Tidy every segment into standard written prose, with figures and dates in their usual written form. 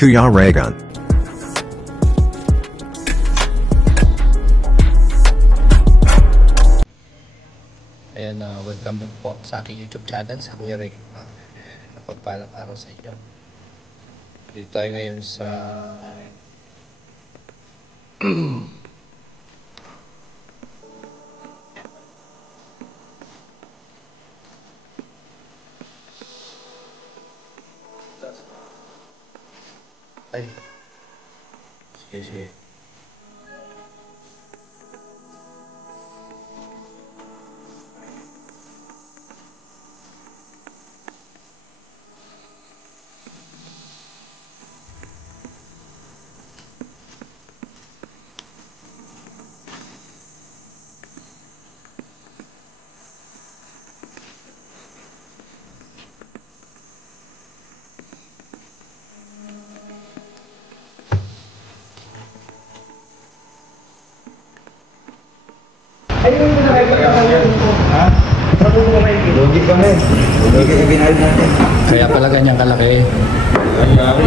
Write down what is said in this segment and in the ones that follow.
Kuya Raygun. Ayan, welcome po sa aking YouTube channel, sa Kuya Ray. Napagpalang araw sa inyo. Dito tayo ngayon sa ay, sige. Kaya pala ganyan kalaki.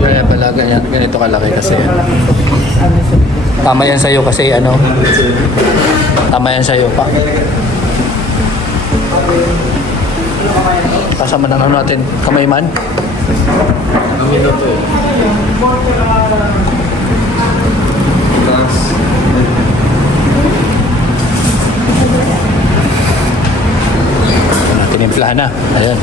Kaya pala ganito kalaki kasi tama yan sa'yo kasi ano, tama yan sa'yo pa. Kasama ng ano natin, kamay man. Ang minuto eh. Tinimplahan na. Ayan.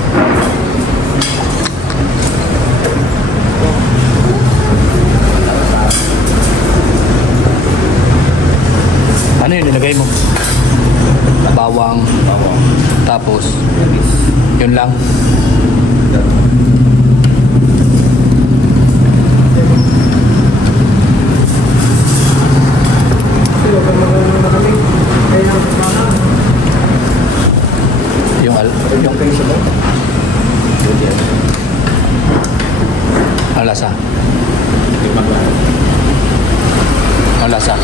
Ano yun nilagay mo? Bawang. Tapos yun lang. Ang lasa. Ang lasa.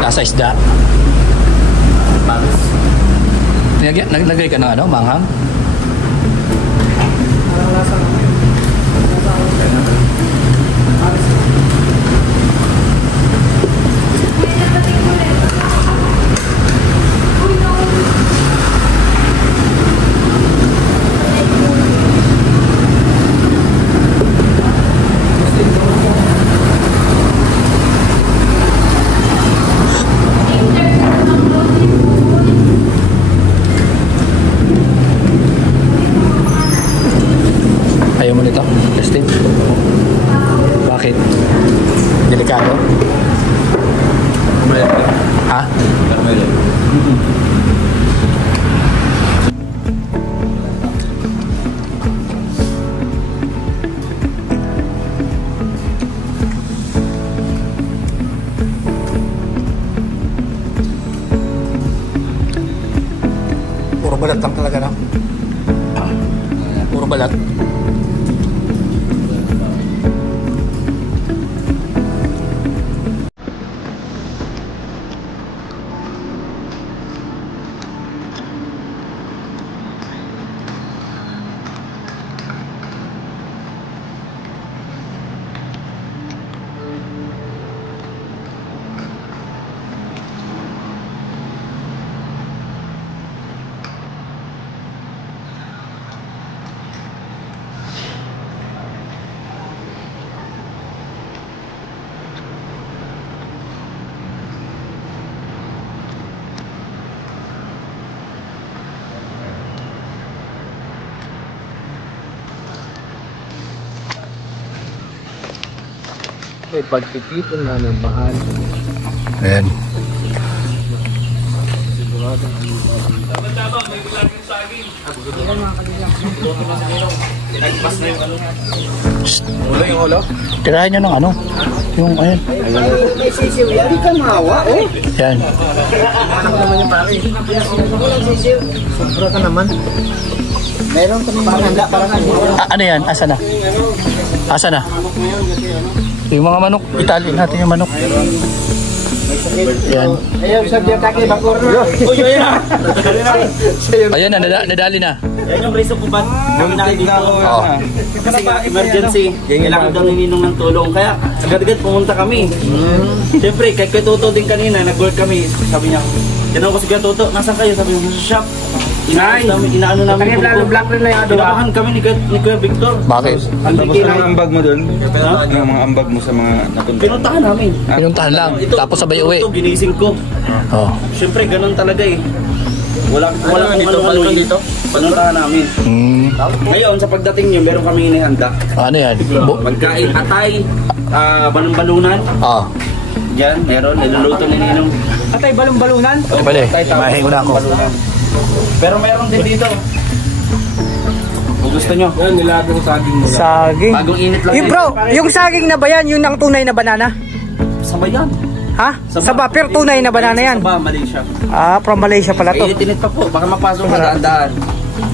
Lasa isda. Naglagay ka ng ano, manghang? Parang lasa naman. Ayaw mo nito? Justin? Bakit? Delikado? Ha? Puro balat lang talaga na. Puro balat. May pagtitipon na ng mahal. Ayan. Tama, may laging saging. Ilan mga kanila? Pinagpas na yung ano. Ulo yung ulo? Tirahan nyo ng ano? Yung ayan. May sisiw yan. Hindi ka mahawa, oh. Yan. Anak naman yung pari. Walang sisiw. Sobra ka naman. Meron kami handa para ano yan? Asa na? Asa na? Yung mga manok, itali natin yung manok. Yan. Ayaw, sabi yung kaki, bakor. Uy, ayan. Ayan na, nadali na. Yan yung reason kung ba't kami nakikita dito. Oo. Kasi nga, emergency. Kailangan daw nininong ng tulong. Kaya agad-agad pumunta kami. Siyempre, kay Toto din kanina, nag-work kami. Sabi niya, tinawag ko si Kuya Toto, nasaan kayo? Sabi niya, sa shop. Inaano namin yung Lalo black rin na yung Kinabahan kami ni Kuya Victor. Bakit? Tapos ano ang ambag mo doon? Yung mga ambag mo sa mga napunta? Pinuntahan namin. Pinuntahan lang, tapos sabay uwi. Ito, ginising ko. Oh. Siyempre, ganun talaga eh. Wala kung ano dito. Pinuntahan namin. Ngayon, sa pagdating niyo, meron kami inihanda. Ano yan? Magkain, atay, balon-balunan. Oo. Yan, meron. Niluluto ni Ninong. Atay, balong-balunan. Ay pala eh, mahingo na ako. Pero meron din dito. Kung gusto nyo. Yan, nilagang saging mo. Saging. Bagong init lang. Yung bro, yung saging na ba yan, yun ang tunay na banana? Sabay yan. Ha? Saba, pero tunay na banana yan. Saba, Malaysia. Ah, from Malaysia pala to. Init pa po. Baka mapasok ka daan-daan.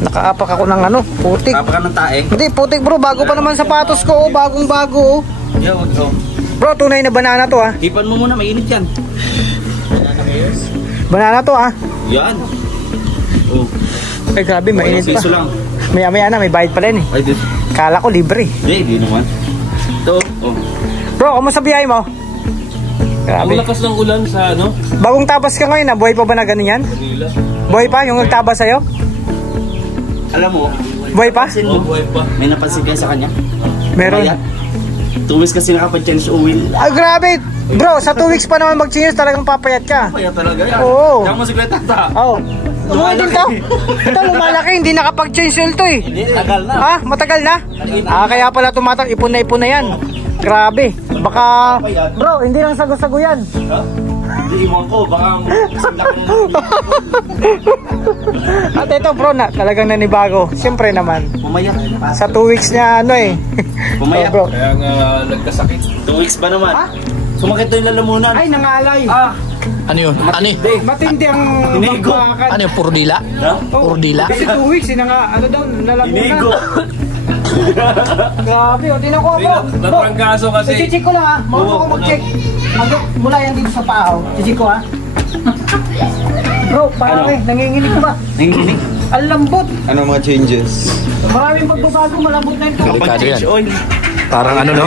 Nakaapak ako ng ano, putik. Kapag ka ng taeng. Hindi, putik bro, bago pa naman sapatos ko, oh, bagong bago. Oh. Yo, wag to. Bro, tunay na banana to ha. Ipan mo muna, mainit yan. Banana to ha. Yan. Oh. Ay grabe, mainit Siso pa. lang. Maya-maya na, may bayad pala yun eh. Ay, this. Kala ko libre. Hindi naman. Ito, oh. Bro, kamusta biyahe mo? Grabe. Ang lakas ng ulan sa ano? Bagong tabas ka ngayon, buhay pa ba na ganun yan? Manila. Buhay pa, yung nagtabas sa'yo? Alam mo, Buhay pa? pansin Oh, mo, buhay pa. may napansin kayo sa kanya? Meron. Maya, 2 weeks kasi nakapag-change oil. Ah, grabe! Bro, sa 2 weeks pa naman mag-change, talagang papayat ka. Kaya talaga yan. Oo. Diyan mo si Kuya Tata. Oo. Lumalaki din to. Ito, lumalaki, hindi nakapag-change oil to eh. Hindi, tagal na. Ha? Matagal na? Ah, kaya pala tumatang ipon na yan. Grabe. Baka, bro, hindi lang sago-sago yan. Hindi, iwan ko. Baka kasing laki na. At ito bro, talagang nanibago. Siyempre naman. Pumayak. Sa 2 weeks niya ano eh. Pumayak. Oh, bro. Kaya nga nagkasakit. 2 weeks ba naman? Sumakit to yung lalamunan. Ay, nangalay. Ano yun? Ano yun? Matindi ang Inigo. magbakan. Ano yun? Puro dila? Ha? Puro dila? Kasi 2 weeks, ano daw, nalamunan. Inigo. Grabe, o, tinan ko bro. Bro, Naprangkaso kasi. i-check ko lang ha. Marunong ako mag-check. Mula yan dito sa paa, oh. I-check ko ha. Bro, parang Ano? nanginginig ka ba? Nanginginig. Ang lambot. Ano mga changes? Maraming pagbabago, malambot na ito. Delikado yan. Change oil. Parang ano no?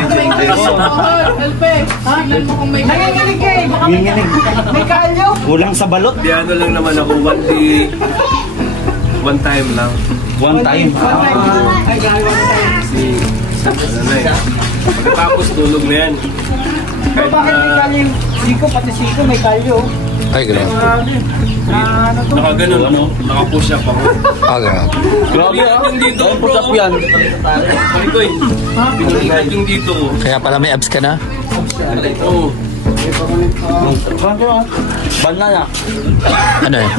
Nanginginig ka eh. Baka may kalyo. Kulang sa balot. Di ano lang naman ako, one time lang. One time. Ay, grabe one time. Ano na eh. Pagkatapos tulog na yan. Bro, bakit may kalyo? Siko, pati siko may kalyo. Ay, gano'n. Grabe. Ano to? Nakaganon ano, nakapush up ako. Ah, gano'n. Pinulikat yung dito, bro. Push up yan. Ito eh. Pinulikat yung dito ko. Kaya pala may abs ka na? Oo. Banana. Ano yun?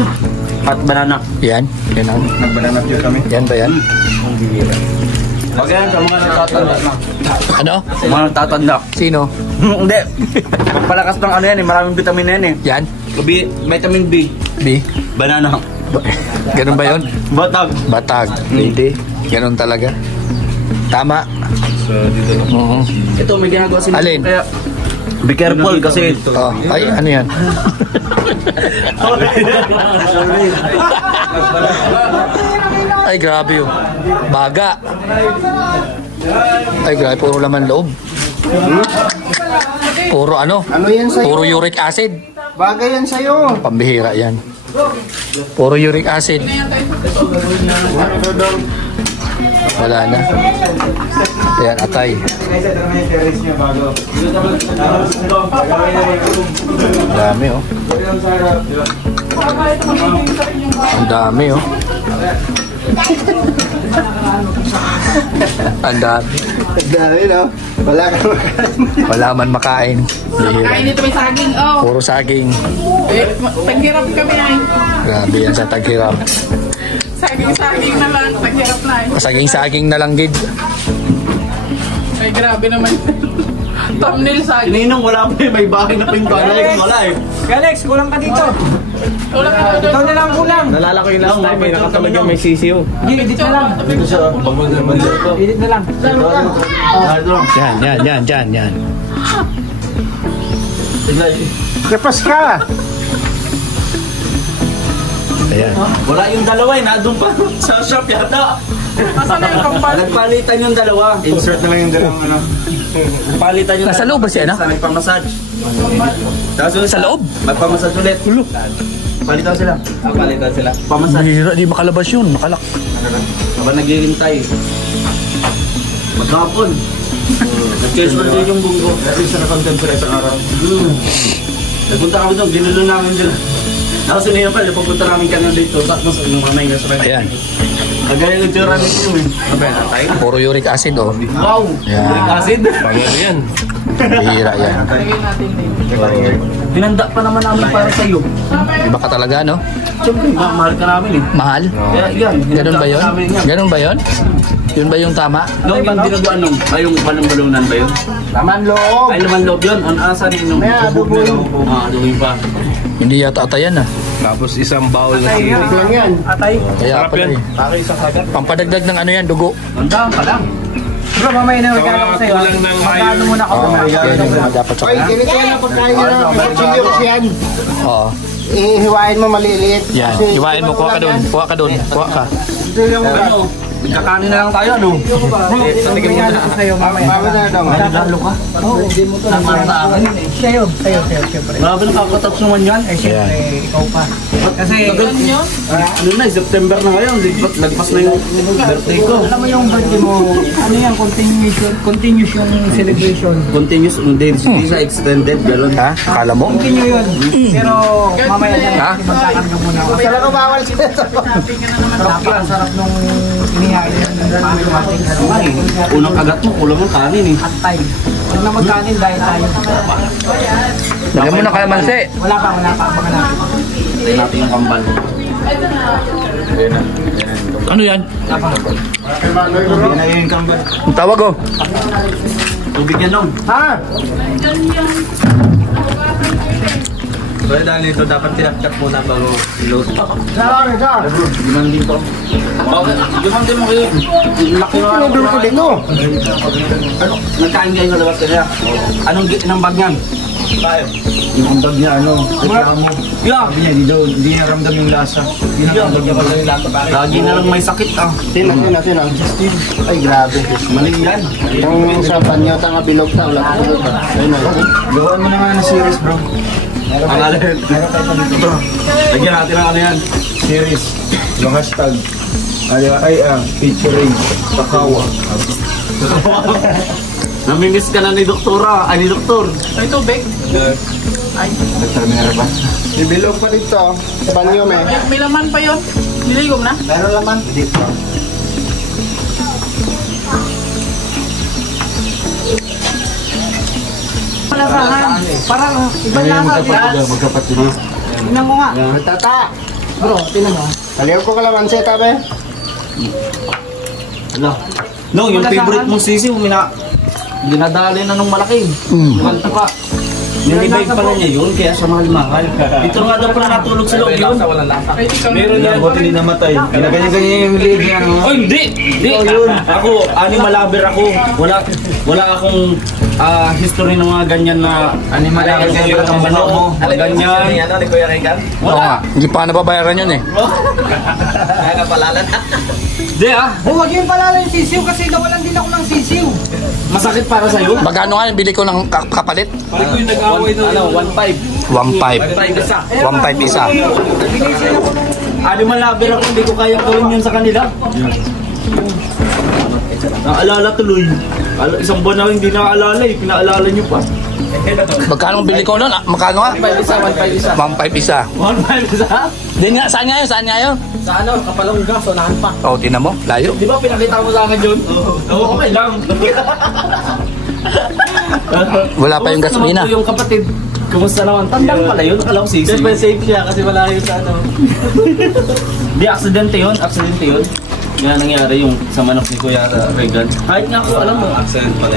Hot banana. Yan? Yan ang? Nagbanana view kami. Yan ba yan? Okay yan, sa mga nagtatanda na. Ano? Sa mga nagtatanda. Sino? Hindi. Pagpalakas ng ano yan eh, maraming vitamin na yan eh. Yan? Vitamin B. B? Banana. Ganun ba yun? Batag. Batag. Hindi. Ganun talaga. Tama. So, dito na. Oo. Ito, may ginagawa sila. Alin? Kaya, be careful kasi. Oh, ay, ano yan? Ay, grabe yun. Baga. Ay, grabe. Puro laman loob. Puro ano? Ano yan sa'yo? Puro uric acid. Bagay yan sa'yo. Pambihira yan. Puro uric acid. Wala na. Ayan, atay. Dami oh. Ang dami oh. Ang dami. Dami, no? Wala ka Wala man makain. Bihira. Kain ito may saging, oh. Puro saging. Eh, taghirap kami ay. Grabe yan sa taghirap. Saging na lang, taghirap na ay. Saging-saging na lang gid. Ay, grabe naman. Thumbnail saging. Ninong, wala pa eh. May bahay na pinto. Alex, wala eh. Alex, kulang ka dito. Wala ka doon. Ikaw na lang kulang. Nalala ko yung last time. May nakatulog yung may sisiyo. Edit na lang. Edit na lang. Yan. Kapas ka! Ayan. Wala yung dalawa eh, nandun pa sa shop yata. Asan na yung kampal? Nagpalitan yung dalawa. Insert na lang yung dalawang ano. Palitan yung Nasa loob ba siya, no? Sa nagpamassage. Tapos yung Sa loob? Magpamassage ulit. Palitan sila. Palitan sila. Pamassage. Bihira, di makalabas yun. Makalak. Habang naghihintay. Maghapon. Nag-casual din yung bunggo. At least naka-content sila isang araw. Nagpunta kami doon, ginulo namin dyan. Tapos yun pala, pagpunta namin kanina dito, sakto sa yung mamay nga sa Ayan. Kagaya ng tsura nito eh. Ano ba yan, atay? Puro uric acid, oh. Wow! Yan. Uric acid? yan. Bihira yan. Lagyan natin din. Binanda pa naman namin para sa'yo. Iba ka talaga, no? Siyempre, mahal ka namin eh. Mahal? Kaya yan, Ganun ba yun? hinanda namin yan. Ganun ba yun? Yun ba yung tama? Noong ibang dinaguan nung, ay yung balong-balunan ba yun? Laman loob! Ay naman loob yun, ang asa rin nung. May adobo yun. Adobo pa. Hindi yata ata yan, ah. Tapos isang bowl na Ay, lang yan. Atay. Kaya pala eh. Bakit isang kagat? Pampadagdag ng ano yan, dugo. Tandaan pa lang. Bro, mamaya na regalo ko sa'yo. Magkano muna ako. Yan yung mga dapat sa Oy, ganito yan ang pagkain nyo na. Kutsilyo kasi yan. Oo. Ihiwain mo maliliit. Yan. Kasi Iwain mo, kuha ka doon. Kuha ka doon. Kuha ka. Ito yung Ano? Kakanin na lang tayo, ano? Regalo ko sa'yo mamaya. Bago na daw. Ay, nagalo ka? Oo, hindi mo to. Tama sa akin. Sa'yo, siyempre. Grabe nakakatouch naman yan. Eh, siyempre, ikaw pa. Kasi, Ano na, September na ngayon. Lagpas na yung birthday ko. alam mo yung birthday mo, ano yan, continuous yung celebration. Continuous, hindi siya extended, gano'n. Ha? Akala mo? Continue yun. Pero, mamaya na Ha? lang, magkakan ka muna. Talaga bawal sila ito. Napakasarap nung inihain ng ating Ay, unang kagat mo, kulang ng kanin eh. at time. Huwag na magkanin dahil tayo. Lagyan mo na kalamansi. Wala pa, baka natin. Tayo natin yung kambal. Ano yan? Pinagiging kambal. Ang tawag, oh. Tubig yan nung. Ha? So dahil nito dapat tinaktak muna bago i-load. Saan? Gimang din to. Bakit? Gimang din mo kayo. Laki na. Pinudol ko dito. Ano? Nagkain kayo sa labas kanya. Anong bag niyan? Yung ambag niya reklamo. Yeah. Sabi niya, hindi niya ramdam yung lasa. Hindi na ramdam yung lasa. Lagi na lang may sakit ah. Sino? Ay, grabe. Mali yan. Yung sa panyo, tanga bilog ta. Wala ko ba? Ayun na. Gawaan mo na nga na series, bro. Ang alert. Lagyan natin ang ano yan. Series. Yung hashtag. Featuring Pakawa. Namimiss ka na ni Doktora. Ay, ni Doktor. Ay, tubig. Nagterminal ba? May bilog pa dito. Sa panyo, may. May laman pa yun. Niligom na. Meron laman. Dito. Palasahan. Parang ibang lasa. Magkapatid. Tingnan mo nga. Tata. Bro, tingnan mo. Kaliw ko kalamansi, tabi. Hala. No, yung favorite mong sisiw, dinadali na nung malaki. Lumanta pa. Nilibay pala niya yun, kaya siya mahal-mahal. Dito nga daw pala natulog sa loob yun. Meron yan. Buti hindi namatay. Ganyan-ganyan yung lead niya. Oh, hindi! Hindi! Ako, animal lover ako. Wala akong history ng mga ganyan na animal lover ang manok mo. Ganyan. Ano ni Kuya Regan? Oo nga. Hindi pa nababayaran yun, eh. Kaya napalalan. Hindi Oh, wag yung palala yung sisiw kasi nawalan din ako ng sisiw. masakit para sa'yo. Magkano nga yung bili ko ng kapalit? Ano, 1.5. 1.5. 1.5 isa. 1.5 isa. Animal lover ako, hindi ko kaya gawin yun sa kanila. Naalala tuloy. Isang buwan na hindi nakaalala eh. Pinaalala nyo pa. Magkano ang bili ko nun? Magkano nga? 1.5 isa, 1.5 isa. 1.5 isa. 1.5 isa? Din nga, saan nga yun? Saan nga yun? Sa ano, Kapalongga, sonahan pa. Oo, tinan mo. Layo. Di ba pinakita mo sa akin yun? Oo, okay lang. Wala pa yung Kumusta gasolina. naman po yung kapatid? Kumusta naman? Tandang pala yun, akala ko sisi. Siyempre safe siya kasi malayo sa ano. Di, aksidente yun, aksidente yun. Nga nangyari yung sa manok ni Kuya Regan. Kahit nga ako, alam mo, ang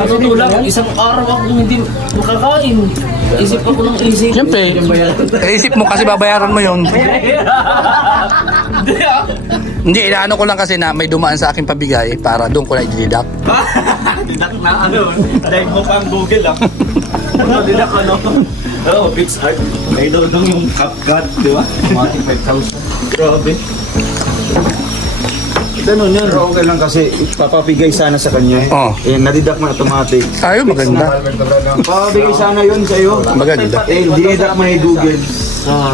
totoo lang, isang araw akong hindi makakain. Isip ako ng isip. Siyempre, isip mo kasi babayaran mo yun. Hindi ah. Hindi, inaano ko lang kasi na may dumaan sa akin pabigay para doon ko na i-deduct. Didak na ano, dahil mo pang Google ah. Ano, didak ano. Oo, Pix Art. May dodong yung CapCut, di ba? 5,000. Grabe. Ganun yun. Pero okay lang kasi papabigay sana sa kanya. Oh. Nadidak na automatic. Ayun, maganda. Papabigay sana yun sa'yo. Maganda. Dinidak mo ni Google.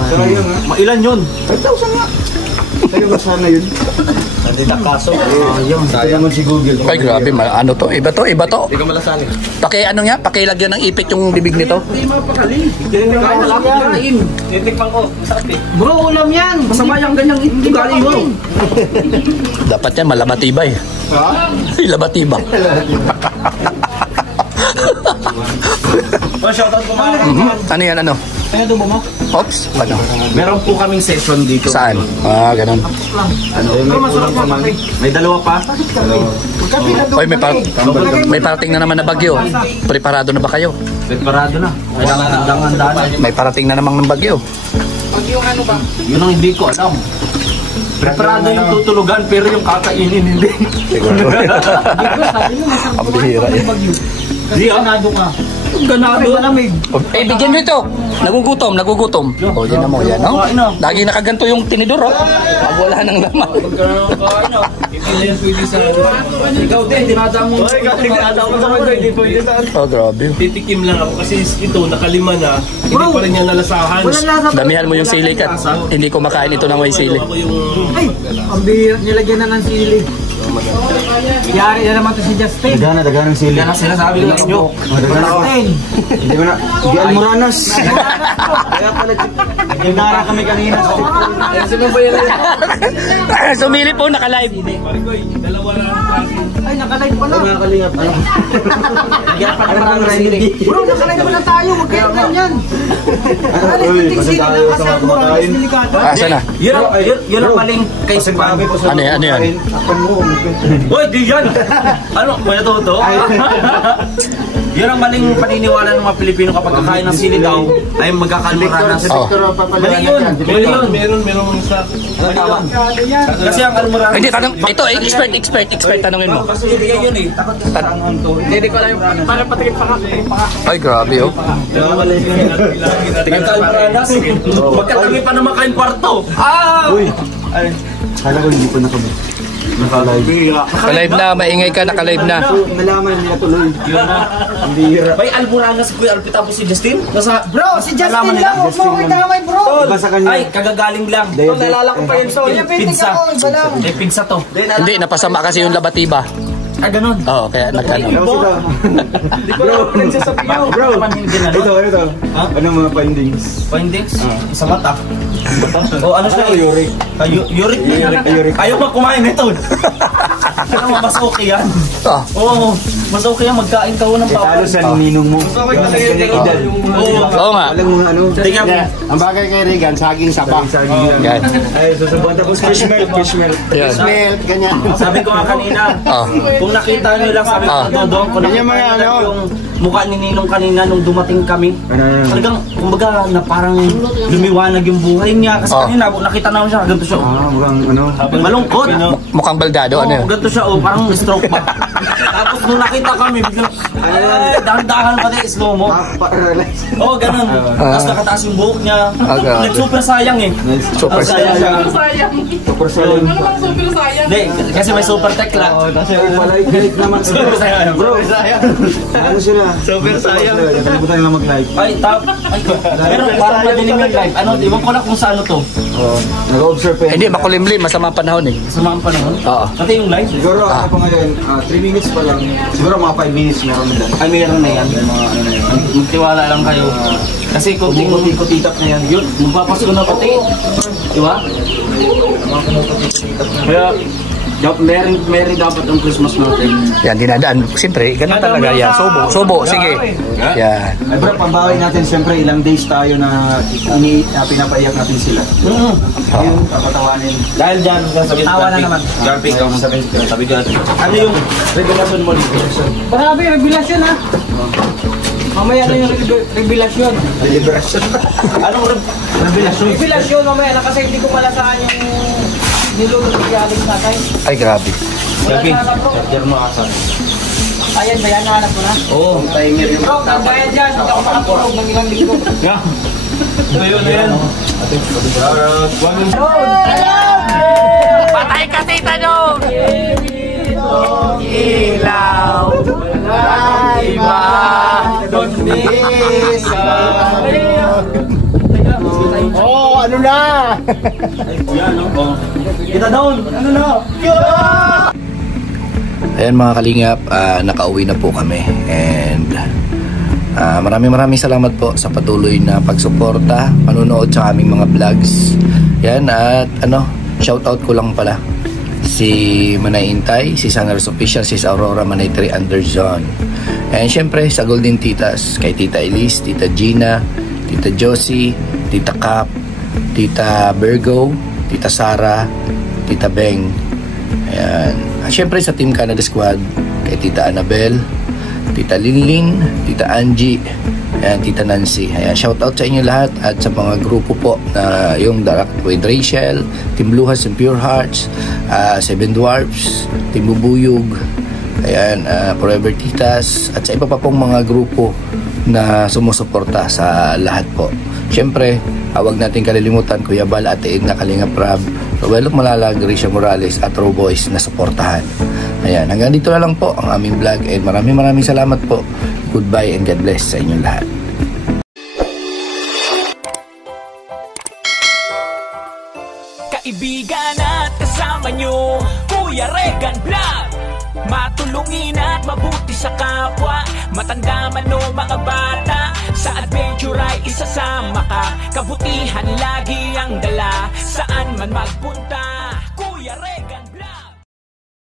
Pero yun nga. Mailan yun? 5,000 nga. Sa'yo ba sana yun? Nadidak kaso. Yun. Sayang mo si Google. Ay, grabe. Ano to? Iba to? Iba to? Hindi ka malasali. Pakilagyan ng ipit yung bibig nito. Hindi mapakali. Titikpan ko. Masarap eh. Bro, ulam yan. Masama yung ganyang ugali mo. Dapat yan, malabatibay. Ay, labatiba. Shoutout ko mga. Ano yan, ano? Kaya doon mo? Oops, ano? Meron po kaming session dito. Saan? Ganun. May dalawa pa. Oy, may parating na naman na bagyo. Preparado na ba kayo? Preparado na. Kailangan daan. May parating na namang ng bagyo. Yun ang hindi ko alam. Preparado yung tutulugan pero yung kakainin hindi. Ang bihira yan. Di ganado ka. Ganado. Eh, bigyan nyo ito. Nagugutom. O, yan na mo, yan, no? Lagi nakaganto yung tinidor, oh. Wala nang laman. Ikaw din, dinadaan mo. Oh, grabe. Titikim lang ako kasi ito nakalima na, hindi pa rin niya nalasahan. Damihan mo yung sili kat. Hindi ko makain ito na may sili. Ako yung Ay, ang bihira, nilagyan na ng sili. Yari na naman to si Justin. Dagana ng sili. Yan ang sinasabi ko sa inyo. Justin. Hindi ko na. Di Almoranas. Kaya pala. Nagdara kami kanina. Sumili po, naka-live. dalawa lang ang klase. Ay, nakalive pala. Mga kalingap. Ano bang sili? Bro, nakalive naman na tayo. Huwag kayo ganyan. Uy, kasi tayo sa mga kumakain. Asa na? Yun ang maling kay Span. Ano yan? Ano yan? Hoy, di yan! Ano? May natuto? Yun ang maling paniniwala ng mga Pilipino kapag kakain ng sili daw ay magkakalmuranas. Oh. Mali yun! Mali yun! Meron isa. Mali yun! Kasi ang kalmuranas... Hindi, tanong. Ito, expert. Tanongin mo. Kasi ibigay yun eh. Hindi ko alam. Parang patingin pa ka. Ay, grabe, oh. Ang kalmuranas. Magkatabi pa naman kayong kwarto. Uy! Kala ko hindi pa Naka-live na, maingay ka, naka-live na. Nalaman nila tuloy. Yun na. Ang bihira. May almuranas ko yung alpita po si Justin. Nasa... Bro, si Justin Alaman lang. Huwag mo ko damay, bro. Iba sa kanya. Ay, kagagaling lang. Nalala ko pa yun. So, yung painting Pizza. ako. Iba lang. Eh, pizza to. Hindi, napasama kasi yung labatiba. Ah, ganun. Oo, kaya nagkano. Bro, Ito. Ano mga findings? findings? Sa mata. O ano siya? Uric. Uric? Ayaw ba kumain nito? Ano mo, mas okay yan. Oo, mas okay yan. Magkain ka ng Lalo bawal. sa ninong mo. Oo nga. Alam mo ano? Tingnan mo. Ang bagay kay Regan, saging sabang. Yan. Ay, susubukan tapos fish milk. Yan. Milk, ganyan. Sabi ko nga kanina, Oh. kung nakita nyo lang, sabi ko Dodong, kung nakita Yan yung mga nyo lang ano. yung mukha ni Ninong kanina nung dumating kami, Ano? talagang, kumbaga, na parang lumiwanag yung buhay niya. Kasi kanina, nakita namin siya, ganito siya. Mukhang ano? Malungkot. Mukhang baldado, ano yun? Ganito siya, parang stroke ba. Tapos nung nakita kami, biglang, ay, dahan-dahan pati, slow mo. Paralyze. Oo, ganun. Tapos nakataas yung buhok niya. Grabe. Super sayang eh. Super sayang siya. Super salon. Hindi, kasi may super tekla. Kasi palike naman. Super sayang. Bro, ano sila? Super sayang. Nakalimutan nila mag-live. Ay, pero parang madilim yung live. Ano, iwan ko lang kung sa ano to. Nag-observe eh. Hindi, makulimlim. Masamang panahon eh. Sa mga panahon. Oo. Pati yung live. Siguro ano pa ngayon, 3 minutes pa lang. Siguro mga 5 minutes meron na. Ay, meron na yan. Mga ano na yun. Magtiwala lang kayo. Kasi kunting Kutitap na yan. yun, magpapasko na pati. Di ba? Kaya, meron dapat ang Christmas natin. Yan, dinadaan. Siyempre, ganun talaga yan. Subo. Sige. Yan. Ay bro, pambawi natin siyempre ilang days tayo na pinapaiyak natin sila. Ayun, papatawanin. Dahil dyan, sabihin Tawa na naman. Garping ka mo sabihin ka. Ano yung revelasyon mo dito? Grabe, revelasyon ha. Mamaya na yung revelasyon. Liberation. Anong revelasyon? Revelasyon mamaya na kasi hindi ko malasaan yung nilulog ni Alex natin. Ay, grabe. Garping, Wala na, bro. charger mo asa. Ayan ba yan? Nahanap mo na? Oo. Timer yung Bro, nagbayad dyan. Hindi ako makatulog ng ilang linggo. Yeah. Ayun, ayun. Patay ka, tita nyo! Ilaw! Iba! Oh, ano na? Yan, oh. Kita down. Ano na? Ayan mga kalingap, nakauwi na po kami. And maraming salamat po sa patuloy na pagsuporta, panunood sa aming mga vlogs. Yan, at shoutout ko lang pala si Manay Intay, si Sunrise Official, si Aurora Manay 3 Anderson. And syempre sa Golden Titas, kay Tita Elise, Tita Gina, Tita Josie, Tita Cap, Tita Virgo, Tita Sara, Tita Beng. Ayan. At syempre sa Team Canada Squad, kay Tita Annabel, Tita Linlin, Tita Angie, ayan, Tita Nancy. Ayan, shoutout sa inyo lahat at sa mga grupo po na yung Dark with Rachel, Team Luhas and Pure Hearts, Seven Dwarfs, Team Bubuyog, ayan, Forever Titas, at sa iba pa pong mga grupo na sumusuporta sa lahat po. Siyempre, huwag natin kalilimutan Kuya Bal, Ate Edna, Kalinga Prab, Rowelo Malalag, Grisha Morales at Raw Boys na suportahan. Ayan, hanggang dito na lang po ang aming vlog and maraming salamat po. Goodbye and God bless sa inyong lahat. Kaibigan at kasama nyo, Kuya Regan Vlog. Matulungin at mabuti sa kapwa, matanda man o mga bata, sa adventure ay isasama ka. Kabutihan lagi ang dala, saan man magpunta, Kuya Regan.